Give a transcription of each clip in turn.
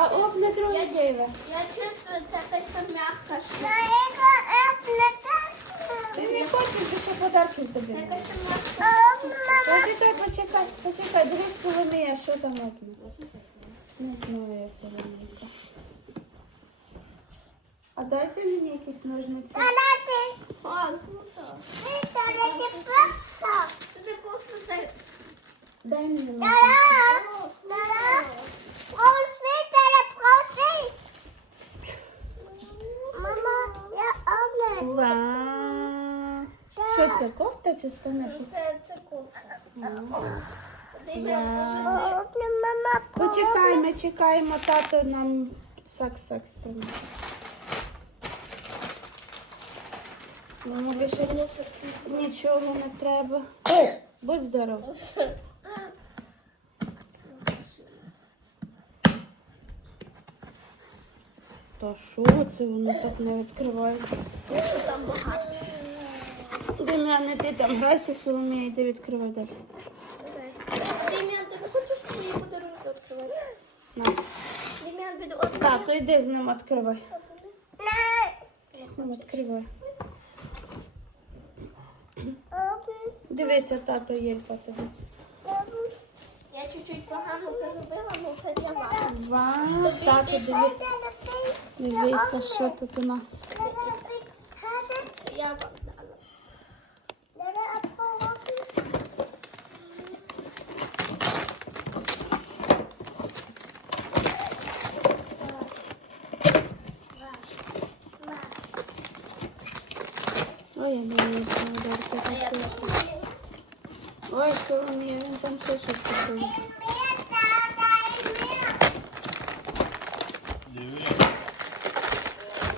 а чувствую- об не друге я- Гейва. я чувствую, це якась там м'яка На штука. яка обне Ти не хочеш, ти ще подарки тобі. Це не якась дам. там м'яка штука. Почекай, почекай, почекай, дивись, Соломія, що там одне. Не знаю я Соломійка. А дайте мені якісь ножниці. Тарати, А, круто. ти тарати просто. Це не просто це. Дай мені ножниці. Тара, тара, проси, тара, проси. Мама, я обне. Що це, кофта чи штани? Це? Це, мені може Почекай, ми чекаємо, тато нам сак-сак спомнить. Мама більше нічого не треба. Будь здоров. Та що це воно так не відкривається? Що там багато. Дем'яне, ти там грайся, Соломія, йди відкривай далі. Дем'ян, ти не хочеш мені подарунки відкривати? На. Дем'ян, від одного. Тато, йди з ним відкривай. На, З ним відкривай. Дивися, тато Єлька тобі. Чуть-чуть погано це зробила, але це для вас. Вау, тато, диви, дивися, що тут у нас. Це я вам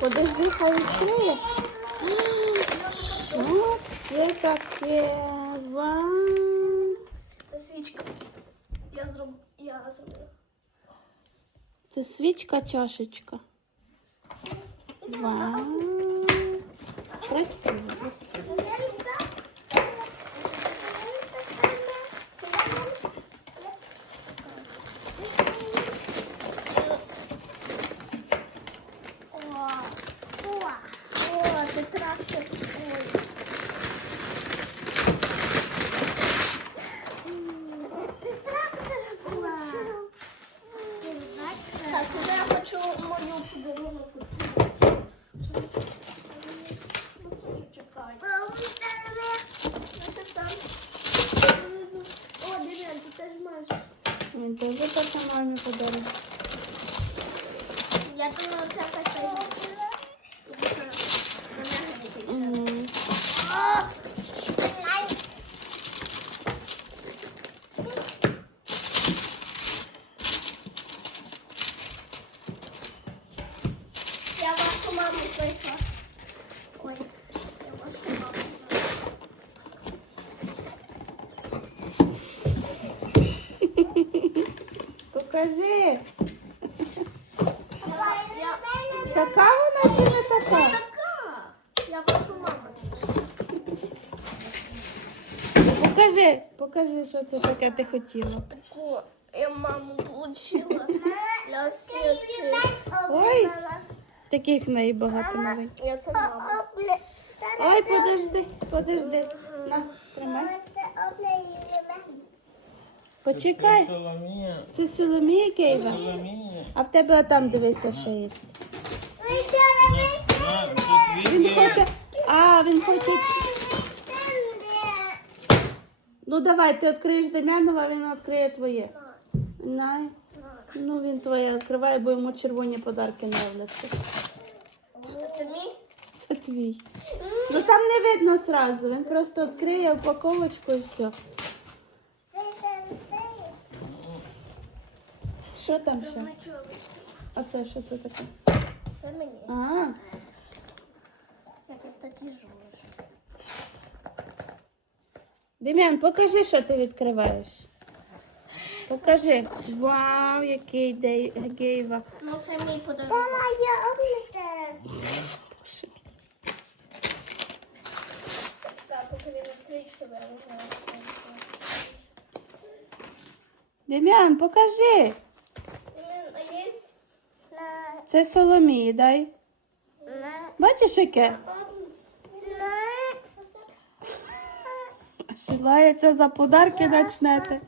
Подожди, хай відкриє. Що це таке? Вау. це свічка. Я зроб... я зробила. Це свічка, чашечка. Вау. Красиво, красиво. Покажи. Така вона чи не така? Така. Я вашу маму знайшла. Покажи, покажи, що це таке ти хотіла. Таку я маму получила. Для всіх. Ой. Таких в неї багато маленьких. Я це мама. Ой, подожди, подожди. На, тримай. Почекай. Соломія. Це Соломія Києва. Соломія. А в тебе там дивися, що є. Він хоче. А, він хоче. Ну давай, ти відкриєш Дем'янова, він відкриє твоє. Най. Ну він твоє відкриває, бо йому червоні подарки нравляться. Це мій? Це твій. Ну там не видно сразу. Він просто відкриє упаковочку і все. Що там ще? А це що це таке? Це мені. А, Якась та тяжола щось. Дем'ян, покажи, що ти відкриваєш. Покажи. Вау, який дей- гейва. Ну це мій подарунок. Мама, я. Так, поки він щоб це. Дем'ян, покажи. Дем'ян, А є? На, Це Соломії, дай. Бачиш, яке? Шилається за подарки начнете.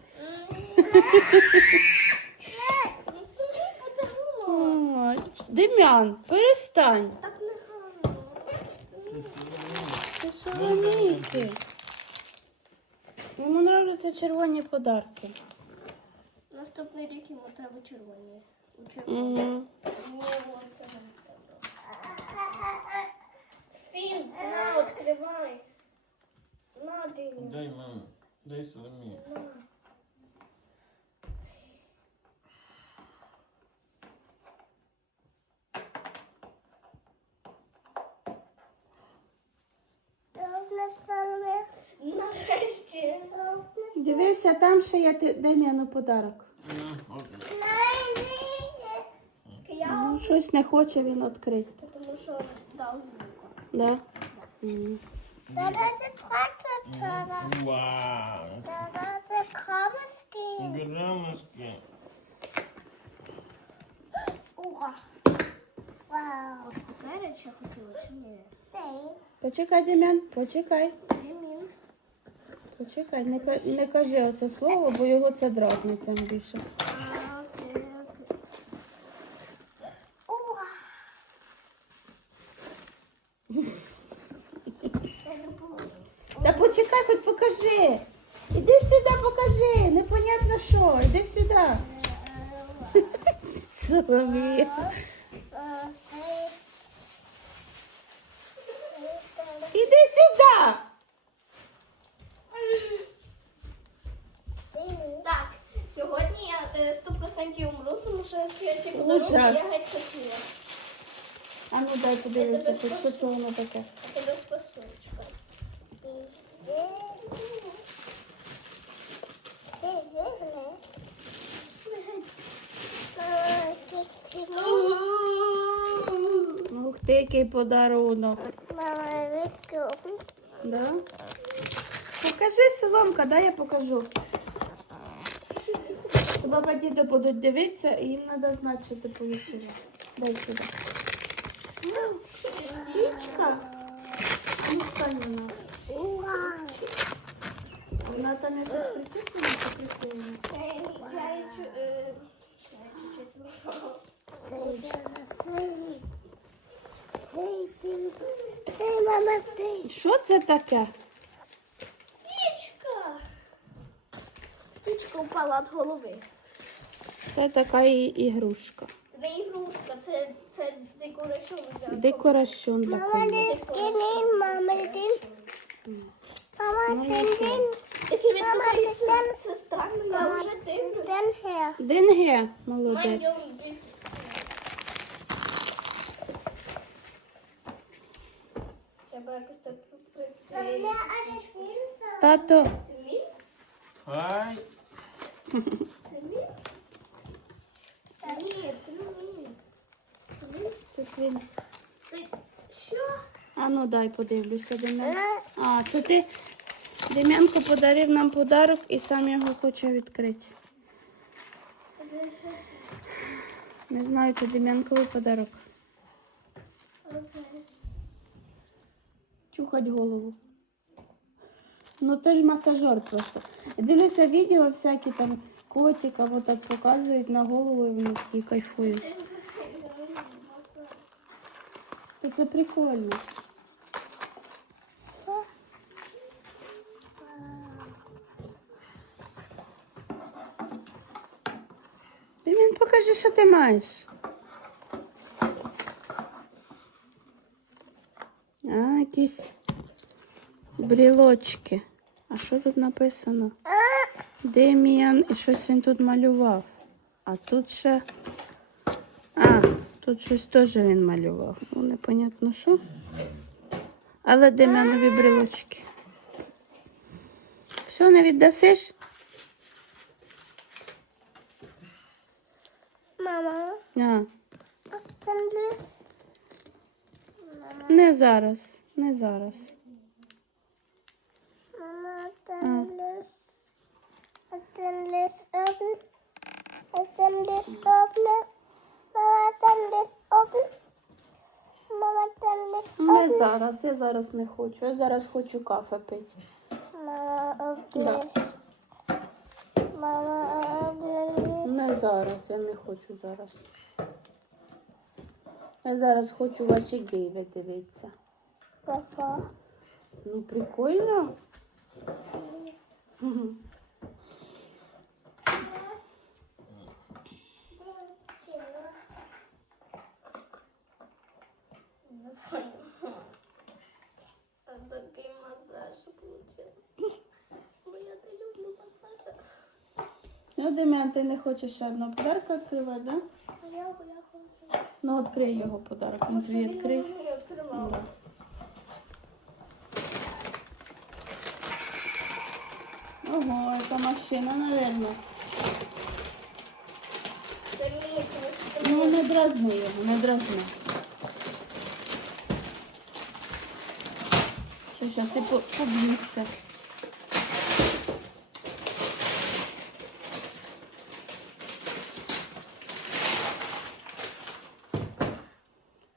Це Дем'ян, перестань. Так не. Це Соломійки. Йому нравляться червоні подарки. Наступний рік йому треба червоні. У червоні. М. Ні, оце не треба. Фільм, на, відкривай. На, Диня. Дай маму, дай. На. Нарешті. Дивися, там ще є Дем'яну подарок. На, от. Я Ну, щось не хоче він відкрити. Це тому що дав звук. Да? М. Давайте. Вау! Давайте Ура. Вау. Ось таке хотіла чи ні? Почекай, Дем'ян, почекай. Демін. Почекай, не, ка- не кажи оце слово, бо його це дразнить цим більше. А, Та почекай, хоч покажи. Іди сюди, покажи. Непонятно що. Іди сюди. Соломія. Е. Іди сюди. Так, сьогодні я е, 100% умру, тому що я ці подарунки я геть хотіла. А ну дай подивися, що це воно таке. А тебе спасу. чекай. Ух ти, який подарунок. Мама, виски Да? Покажи, Соломка, дай я покажу. Баба діда будуть дивитися і їм треба знати, що ти отримала. Дай сюди. Птічка. Ну, вона. Вона там якось прицеплена чи Ти. Що це таке? Птічка! Птічка упала від голови. Це така і ігрушка. Це не ігрушка, це, це декорашон. Декорашон для Мама, кого. ти скинін, мама, ти. Мама, ти. Якщо ви думаєте, це, це странно, я вже дивлюсь. дин. Денге, молодець бі- Треба якось так прикрити. Тато, Це мій? Хай. Це мій? Ні, це не мій. Це мій? це твій. Ти що? А ну дай подивлюся, Дем'ян. А, це ти Дем'янко подарив нам подарок і сам його хоче відкрити. Не знаю, це Дем'янковий подарок. Чухать голову. Ну ти ж масажер просто. Дивлюся відео всякі там котик або так показують на голову і вони такі кайфують. Та це прикольно. Дем'ян, покажи, що ти маєш. А, якісь брілочки. А що тут написано? Деміан і щось він тут малював. А тут ще. А, тут щось теж він малював. Ну, непонятно що. Але Дем'янові брілочки. Все, не віддасиш? Мама, А. Не зараз, не зараз. Не зараз, я зараз не хочу. Я зараз хочу кафе пити. Не зараз, я не хочу зараз. Я зараз хочу ваші гейви дивитися. Pappa. Ну, прикольно. Мгм. Такий масаж получила. Бо я не люблю масажі. Ну, Дем'ян, ти не хочеш ще одного подарка відкривати, да? А я, я хочу. Ну, відкрий його подарок. Ну, твій відкрий. Я відкривала. Да. Ого, що це Ну, не дразни його, не дразни. Що, зараз і поб'ються.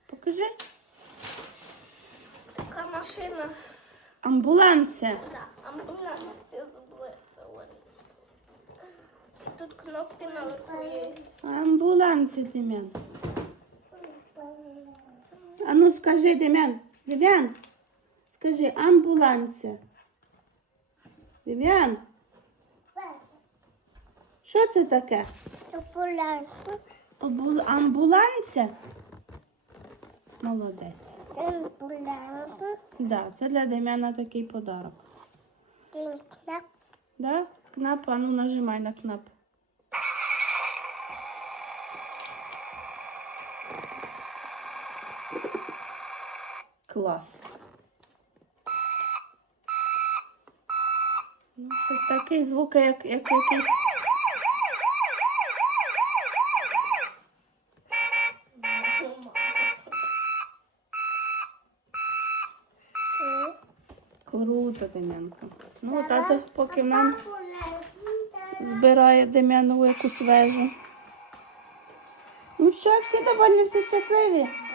Покажи. така машина. Амбуланція. Да, амбуланція забула говорити. І Тут кнопки наверху є. Амбуланція, Дем'ян. А ну скажи, Дем'ян. Дем'ян, скажи, амбуланція. Дем'ян, що це таке? Обу- Амбуланція? Молодець. Ambulance. Да, це для Дем'яна такий подарок. Knap. Да? Кнап, а ну нажимай на кнап. Клас. Ну, щось такий звук, як, як якийсь. Круто, Дем'янка. Ну, тато поки нам збирає Дем'янову якусь вежу. Ну все, всі довольні, всі щасливі.